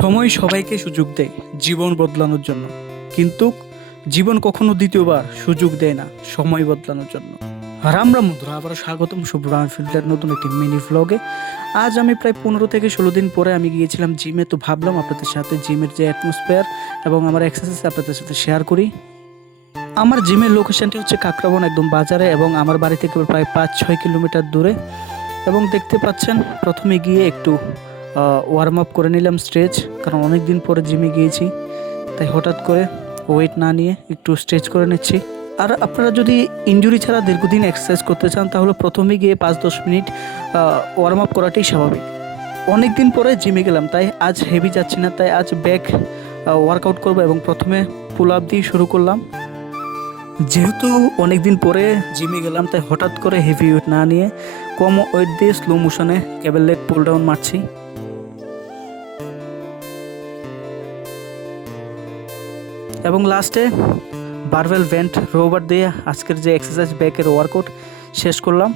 সময় সবাইকে সুযোগ দেয় জীবন বদলানোর জন্য, কিন্তু জীবন কখনো দ্বিতীয়বার সুযোগ দেয় না সময় বদলানোর জন্য। রাম রাম বন্ধুরা, আবারও স্বাগতম শুভ্রাণ ফিল্ডের নতুন একটি মিনি ভ্লগে। আজ আমি প্রায় 15 থেকে 16 দিন পরে আমি গিয়েছিলাম জিমে, তো ভাবলাম আপনাদের সাথে জিমের যে অ্যাটমসফিয়ার এবং আমার এক্সারসাইজ আপনাদের সাথে শেয়ার করি। আমার জিমের লোকেশনটি হচ্ছে কাকরাবন, একদম বাজারে, এবং আমার বাড়ি থেকে প্রায় 5-6 কিলোমিটার দূরে। এবং দেখতে পাচ্ছেন, প্রথমে গিয়ে একটু ওয়ার্ম আপ করে নিলাম স্ট্রেচ, কারণ অনেক দিন পরে জিমে গিয়েছি, তাই হঠাৎ করে ওয়েট না নিয়ে একটু স্ট্রেচ করে নিচ্ছি। আর আপনারা যদি ইনজুরি ছাড়া দীর্ঘদিন এক্সারসাইজ করতে চান, তাহলে প্রথমে গিয়ে 5-10 মিনিট ওয়ার্ম আপ করাটাই স্বাভাবিক। অনেক দিন পরে জিমে গেলাম, তাই আজ হেভি যাচ্ছি না, তাই আজ ব্যাক ওয়ার্কআউট করবো এবং প্রথমে পুল আপ দিয়ে শুরু করলাম। যেহেতু অনেক দিন পরে জিমে গেলাম, তাই হঠাৎ করে হেভি ওয়েট না নিয়ে কম ওয়েট দিয়ে স্লো মোশনে কেবল লেগ পুল ডাউন মারছি। এবং লাস্টে বারবেল বেন্ট রোবার দিয়ে আজকের যে এক্সারসাইজ ব্যাকের ওয়ার্কআউট শেষ করলাম।